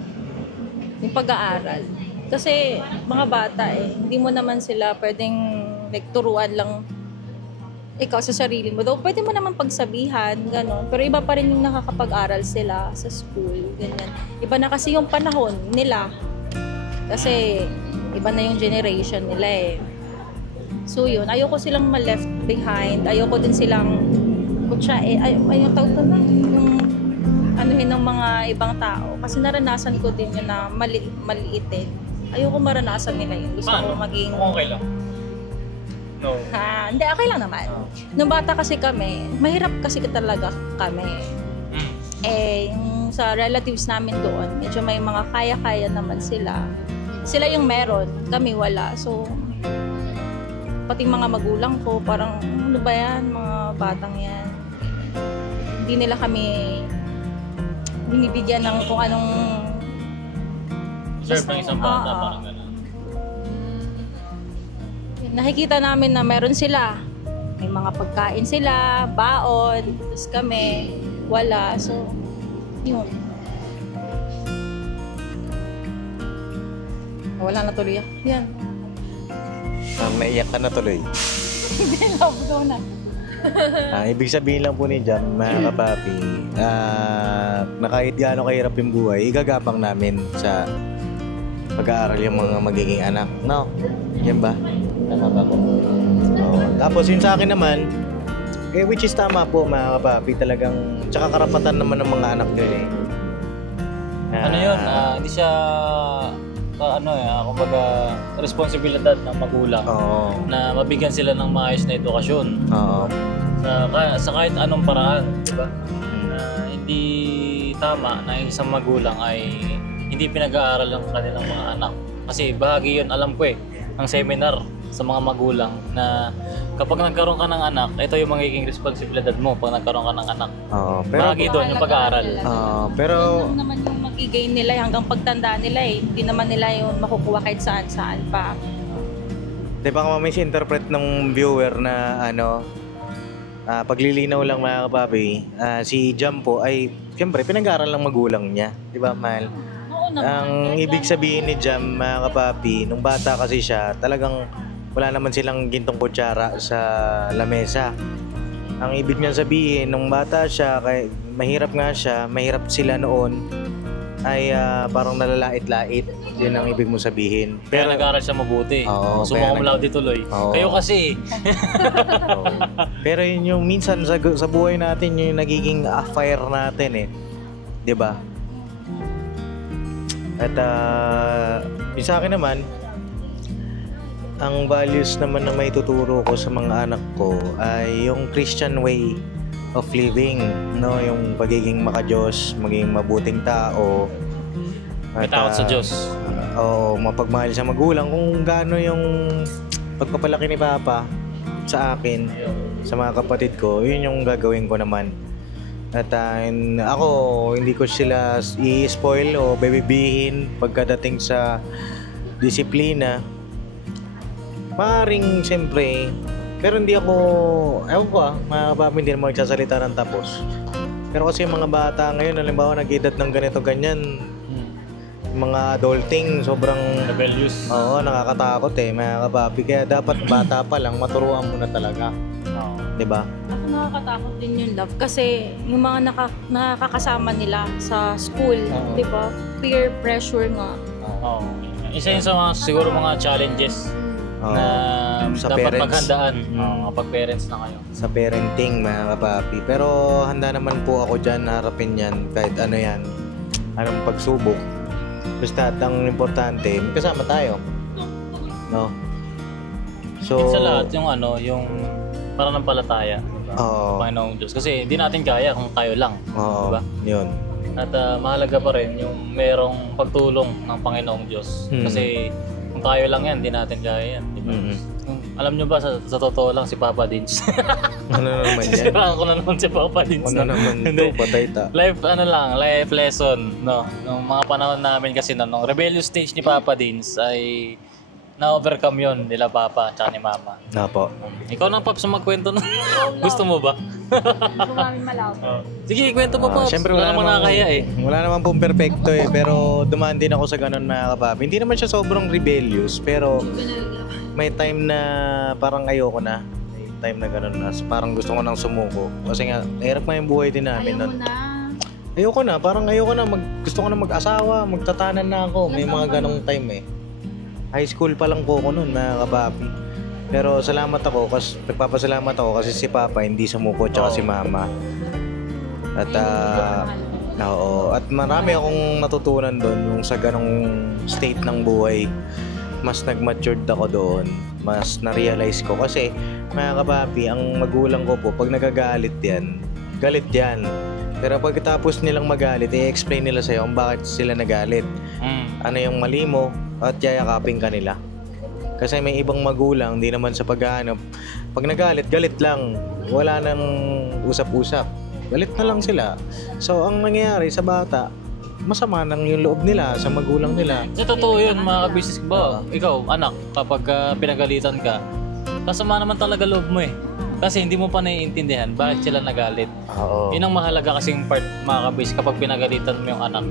yung pag-aaral. Kasi mga bata hindi mo naman sila pwedeng turuan lang ikaw sa sarili mo. Though pwede mo naman pagsabihan, gano'n. Pero iba pa rin yung nakakapag-aral sila sa school, ganyan. Iba na kasi yung panahon nila. Kasi iba na yung generation nila So yun, ayoko silang ma-left behind. Ayoko din silang yung tawag ko na, yung anuhin ng mga ibang tao. Kasi naranasan ko din yun na maliitin. Ayoko maranasan nila yun. Gusto ko maging... Okay lang. No. Hindi, okay lang naman. Nung bata kasi kami, mahirap kasi talaga kami. Yung sa relatives namin doon, medyo may mga kaya-kaya naman sila. Sila yung meron, kami wala. So, pati mga magulang ko, parang, ano ba yan, mga batang yan. Hindi nila kami binibigyan ng kung anong Serve ng isang bata, parang gano'n. Nakikita namin na meron sila. May mga pagkain sila, baon, tapos kami, wala. So, yun. Wala na tuloy. Yan. Naiyak ka na tuloy. Hindi, love go na. Ibig sabihin lang po ni Jam, mga kapapi, na kahit gaano kahirap yung buhay, igagapang namin sa pag-aaral yung mga magiging anak. No? Yan ba? Tama ba po? Tapos yun sa akin naman, which is tama po mga kapapi, talagang, tsaka karapatan naman ng mga anak nyo Ano yun? Hindi siya kumbaga responsibilidad ng magulang na mabigyan sila ng maayos na edukasyon. Sa kahit anong paraan, di ba? Hindi tama na yung isang magulang ay hindi pinag-aaral ng kanilang mga anak. Kasi bahagi yun, alam ko ng seminar sa mga magulang na kapag nagkaroon ka ng anak, ito yung magiging responsibilidad mo pag nagkaroon ka ng anak. Bahagi doon yung pag-aaral. Pero Ano naman yung mag-i-gain nila hanggang pagtanda nila Hindi naman nila yung makukuha kahit saan-saan pa. Di ba kung misinterpret ng viewer na ano, paglilinaw lang mga kapapi, si Jam po ay siyempre pinag-aaral ng magulang niya. Di ba, Mal? Oo naman. Ang ibig sabihin ni Jam, mga kapapi, nung bata kasi siya, talagang wala naman silang gintong kutsara sa lamesa. Ang ibig niya sabihin, nung bata siya, kay, mahirap nga siya, mahirap sila noon, ay parang nalalait-lait. Yun ang ibig mo sabihin. Pero nag-aaral siya mabuti. Oo, Summa cum kaya laude tuloy. Oo. Kayo kasi. Oo. Pero yun yung minsan sa buhay natin, yun yung nagiging fire natin eh. 'Di ba? At yung sa akin naman, ang values naman na may tuturo ko sa mga anak ko ay yung Christian way of living, no, yung pagiging makadiyos, maging mabuting tao. May takot sa Diyos. Oo, mapagmahal sa magulang, kung gaano yung pagpapalaki ni Papa sa akin, sa mga kapatid ko, yun yung gagawin ko naman. At ako, hindi ko sila i-spoil o bebibihin pagkadating sa disiplina. Maaaring siyempre, pero hindi ako, ewan ko mga Papa, hindi naman magsasalita ng tapos. Pero kasi yung mga bata ngayon, halimbawa nag-edad ng ganito ganyan, mga adulting, sobrang Rebellious. oo, nakakatakot mga kapapi. Kaya dapat bata pa lang, maturuan mo na talaga. Oo. 'Di ba? Ako nakakatakot din yung love kasi yung mga nakakasama nila sa school, Oo. di ba? Peer pressure nga. Oo. Isa yun sa mga, siguro mga challenges Oo. na Sa dapat parents. maghandaan kapag parents na kayo. Sa parenting, mga kapapi. Pero handa naman po ako dyan, harapin yan, kahit ano yan, anong pagsubok. Basta at ang importante, may kasama tayo. No? So, Sa lahat, yung ano, yung pananampalataya. Diba? Oo. Panginoong Diyos. Kasi hindi natin kaya kung tayo lang. Oo, Diba? yun. At mahalaga pa rin yung merong pagtulong ng Panginoong Diyos. Hmm. Kasi kung tayo lang yan, hindi natin kaya yan. Diba? Alam nyo ba, sa totoo lang si Papa Dins. Ano naman yan? Siraan ko na naman si Papa Dins. Ano naman Hindi. ito, patay ta. Life, ano lang, life lesson, no? Nung mga panahon namin kasi, no, nung rebellious stage ni Papa Dins ay na-overcome yun nila Papa at ni Mama. Napo. Ikaw na, Paps, magkwento na. Gusto mo ba? Gusto namin malaw. Sige, kwento mo, Paps. Siyempre wala namang nakakaya eh. Wala naman pong perfecto eh, pero dumaan din ako sa ganun, mga kapapi. Hindi naman siya sobrang rebellious, pero may time na parang ayoko na. May time na ganun na. Parang gusto ko nang sumuko. Kasi nga, hirap nga yung buhay din namin nun. Ayoko na, parang ayoko na. Gusto ko na mag-asawa, magtatanan na ako. May mga ganong time eh. High school pa lang po ako nun, mga kapapi. Pero salamat ako, kasi nagpapasalamat ako kasi si Papa hindi sumuko, tsaka si Mama. At oo, at marami akong natutunan doon yung sa ganong state ng buhay. Mas nag-matured ako doon, mas na-realize ko kasi mga kapapi, ang magulang ko po pag nagagalit yan, galit yan. Pero pagkatapos nilang magalit, i-explain nila sa'yo kung bakit sila nagalit. Ano yung mali mo at yayakapin ka nila. Kasi may ibang magulang, di naman sa pag-aanap. Pag nagalit, galit lang. Wala nang usap-usap. Galit na lang sila. So, ang nangyayari sa bata, masama nang yung loob nila sa magulang nila. Sa totoo yun, mga kabisnes ba? Ikaw, anak, kapag pinagalitan ka, kasama naman talaga loob mo eh. Kasi hindi mo pa naiintindihan bakit sila nagalit. Oo. Yun ang mahalaga kasing part, mga kabis, kapag pinagalitan mo yung anak.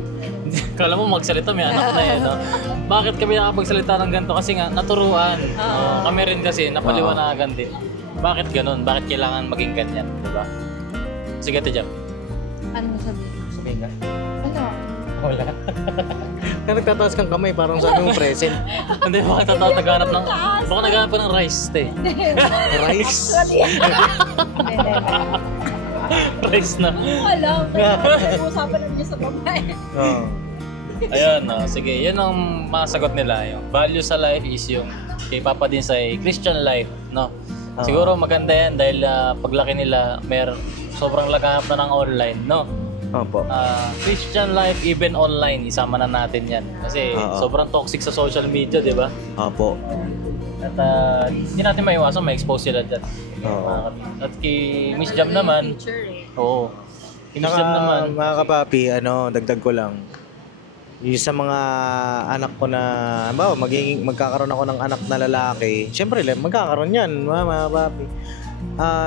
Kala mo magsalita, may anak na eh, no? Bakit kami nakapagsalita ng ganito? Kasi nga, naturuan. Kami rin kasi, napaliwanagan din. Bakit ganun? Bakit kailangan maging ganyan? Diba? Sige, Tejam. Ano mo sabihin? Sabihin ka. Ano? Wala. Kaya nagtataas kang kamay, parang sabi mo present. Hindi, baka naghahanap ng... Baka naghahanap ka ng rice, te. Rice. Rice na. Wala. Usapan namin niya sa babae. Oo. Ayun, no. Sige, yun ang mga sagot nila. Yung value sa life is yung kay Papa din sa Christian life, no? Siguro maganda yan dahil paglaki nila, sobrang lagahap na ng online, no? Opo. Christian life, even online, isama na natin yan. Kasi sobrang toxic sa social media, di ba? Opo. At hindi natin maiwasan, ma-expose sila dyan. Oo. At kay Miss Jam naman, oo. Kay Miss Jam naman, Mga kapapi, dagdag ko lang. yung sa mga anak ko na, magkakaroon ako ng anak na lalaki, syempre, magkakaroon yan, mga papi.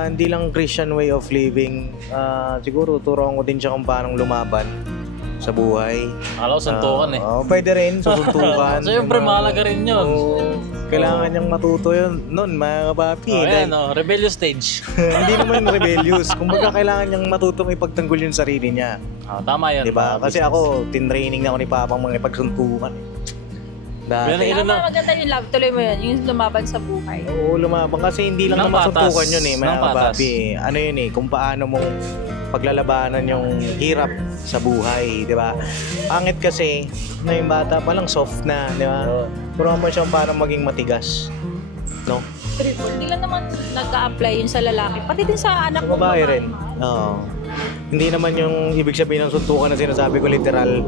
Hindi lang Christian way of living. Siguro, turuan ko din siya kung paano lumaban sa buhay. Akala ko suntukan eh. Pwede rin, susuntukan. Siyempre, mahalaga rin yun. Kailangan niyang matuto yun noon, mga kapapi. Ayan, rebellious stage. Hindi naman rebellious. Kumbaga, kailangan niyang matutong ipagtanggol yung sarili niya. Tama yun. Diba? Kasi ako, tinraining na ako ni Papang mga ipagsuntukan. Dati. Tama, maganda yung love. Tuloy mo yun, yung lumaban sa buhay. Oo, lumaban. Kasi hindi lang Nang naman patas. suntukan yun Nang mga patas. kapapi. Ano yun kung paano mong paglalabanan yung hirap sa buhay, di ba? Pangit kasi na yung bata pa lang soft na, di ba? Turuan mo siya para maging matigas. No? Hindi lang naman nag-a-apply yun sa lalaki, pati din sa anak Sa mo. babae rin. Oo. Hindi naman yung ibig sabihin ng suntukan na sinasabi ko literal.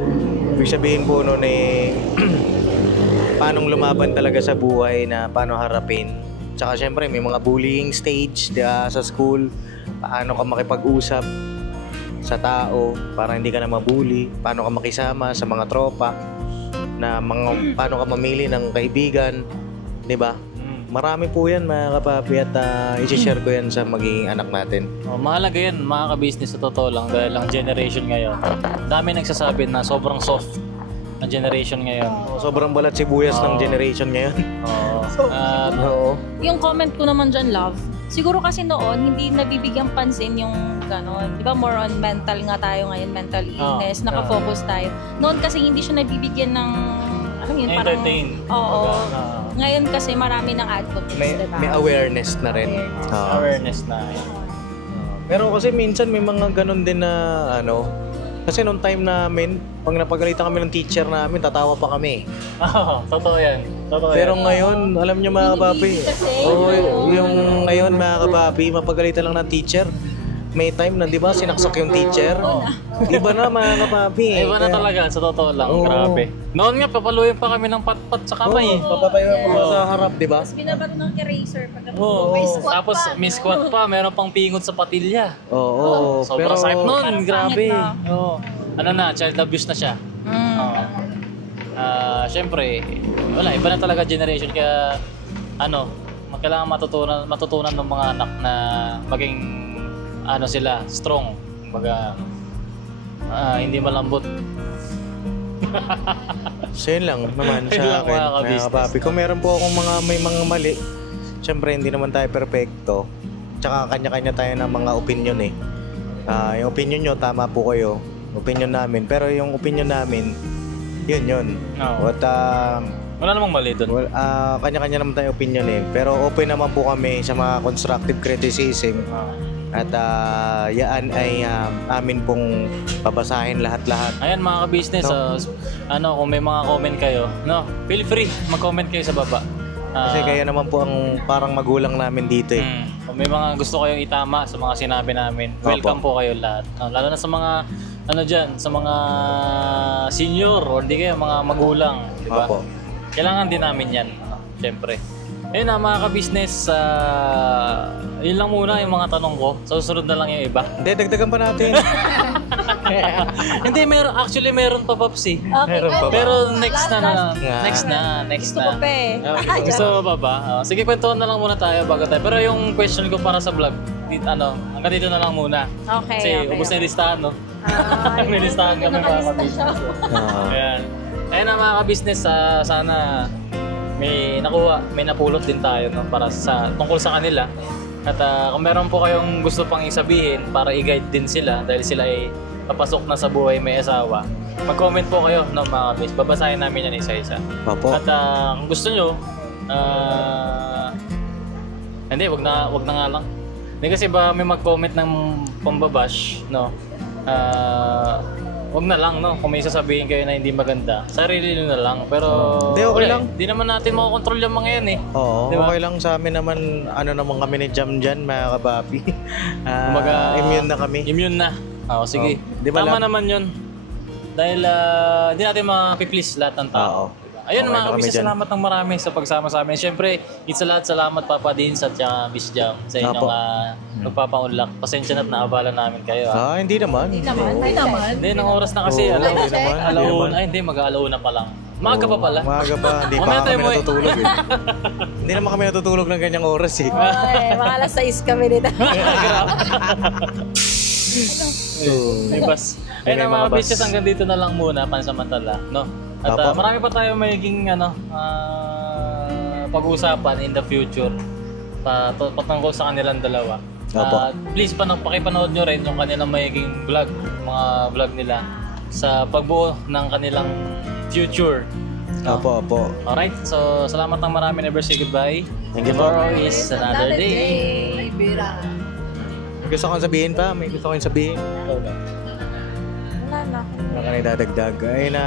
Ibig sabihin po nun paanong lumaban talaga sa buhay na paano harapin. Tsaka syempre may mga bullying stage sa school. Paano ka makipag-usap sa tao para hindi ka na mabully. Paano ka makisama sa mga tropa. Paano ka mamili ng kaibigan. Diba? Marami po yan mga kapapi at i-share ko yan sa magiging anak natin. Mahalaga yan mga ka-business sa totoo lang dahil ang generation ngayon. Dami nagsasabi na sobrang soft ang generation ngayon. Sobrang balat sibuyas ng generation ngayon. Oo. Yung comment ko naman dyan, love, siguro kasi noon, hindi nabibigyan pansin yung gano'n. Di ba more on mental nga tayo ngayon, mental illness, nakafocus tayo. Noon kasi hindi siya nabibigyan ng, alam yun, parang... Entertain. Oo. Ngayon kasi marami ng advocates, di ba? May awareness na rin. Awareness na. Pero kasi minsan may mga ganun din na kasi nung time namin, pag napagalitan kami ng teacher namin, tatawa pa kami. Totoo yan. Pero ngayon, alam niyo mga kapapi, yung ngayon mga kapapi, mapagalitan lang ng teacher, may time na, di ba, sinaksak yung teacher. Iba na mga kapapi. Iba na talaga, sa totoo lang. Grabe. Noon nga, papaluin pa kami ng patpat sa kamay. Papatayo pa sa harap, di ba? Tapos binabato ng eraser pag Tapos may squat pa, meron pang pingot sa patilya. Oo. Sobrang sakit nun, grabe. pangit Oo. Ano na, child abuse na siya. Siyempre, wala, iba na talaga generation. Kaya, kailangan matutunan ng mga anak na maging, sila, strong. Kumbaga, hindi malambot. So yun lang naman Yun sa lang, akin, mga mga ka-business. kapapi. Kung meron po akong may mga mali, syempre hindi naman tayo perfecto. Tsaka kanya-kanya tayo ng mga opinion yung opinion nyo, tama po kayo. Opinion namin. Pero yung opinion namin, yun. Oo. At Wala namang mali doon. kanya-kanya naman tayo opinion pero open naman po kami sa mga constructive criticism. At yan ay amin pong babasahin lahat-lahat. Ayan mga ka-business, kung may mga comment kayo, feel free mag-comment kayo sa baba. Kasi kayo naman po ang parang magulang namin dito Kung may mga gusto kayong itama sa mga sinabi namin, welcome po kayo lahat. Lalo na sa mga sa mga senior o hindi kayo mga magulang, di ba? Opo. Kailangan din namin yan, syempre. Ayun na mga ka-business, yun lang muna yung mga tanong ko. Susunod na lang yung iba. Hindi, dagdagan pa natin. Hindi, meron pa Popsi. Okay. Pero next na. Gusto ko pa eh. Gusto mo pa ba? Sige, kwentuhan na lang muna tayo bago tayo. Pero yung question ko para sa vlog, hanggang dito na lang muna. Okay, Kasi ubos na yung listahan, no? May listahan kami mga ka-business. Ayan. Ayun na mga ka-business, sana may napulot din tayo para tungkol sa kanila. At kung meron po kayong gusto pang isabihin para i-guide din sila dahil sila ay papasok na sa buhay may asawa, mag-comment po kayo mga ka-business. Babasahin namin yan isa-isa. Opo. At kung gusto nyo, hindi, wag na nga lang. Hindi kasi ba may mag-comment ng pambabash, wag na lang, kung may sasabihin kayo na hindi maganda, sarili nyo na lang. Pero Hindi, okay lang. Hindi naman natin makokontrol yung mga yan Oo, Diba? okay lang sa amin naman, naman kami ni Jam dyan, mga kapapi. Kumbaga, Immune na kami. Immune na. Sige. Di ba Tama lang? naman yun. Dahil hindi natin ma-please lahat ng tao. Oo. Diba? Ayun, Okay mga na kami kabisnes, dyan. salamat ng marami sa pagsama sa amin. Siyempre, sa lahat, salamat Papa Deans at Miss Jam sa inyong Apo. nagpapaunlak. Pasensya na't naabala namin kayo. Hindi naman. Hindi naman. Hindi naman. Hindi, ng oras na kasi. Oo, Alauna. hindi naman, hindi Alauna. naman. Ay, hindi, mag-aalauna pa lang. Maaga pa pala. Maaga pa, hindi pa Mamaya kami tayo mo natutulog eh. Hindi naman kami natutulog ng ganyang oras eh. Ay, mga alas 6 kami dito. May bus. May Ayun, mga mga bus. bitches, hanggang dito na lang muna, pansamantala. No? At Apo. marami pa tayo magiging pag-uusapan in the future patungkol sa kanilang dalawa. Apo. Please, pakipanood nyo rin yung kanilang magiging vlog, mga vlog nila sa pagbuo ng kanilang future. No? Opo. Alright, so salamat ng marami. Never say goodbye. Thank you po. Tomorrow is another day. Bira. May gusto kong sabihin pa? May gusto kong sabihin? Wala na. Wala ka na idadagdag. Ayun na,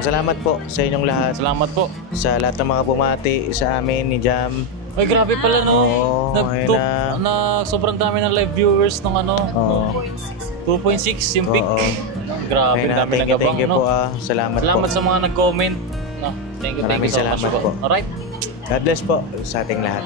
salamat po sa inyong lahat. Salamat po. Sa lahat ng mga bumati sa amin ni Jam. Ay, grabe pala, no? Oo, ayun na. Sobrang dami ng live viewers ng Oo. 2.6 yung peak. Oo. Grabe, Ayun na, dami thank you nagabang, po no? Salamat Salamat po. sa mga nag-comment. No? Thank you Maraming so much salamat po. po. Alright? God bless po sa ating lahat.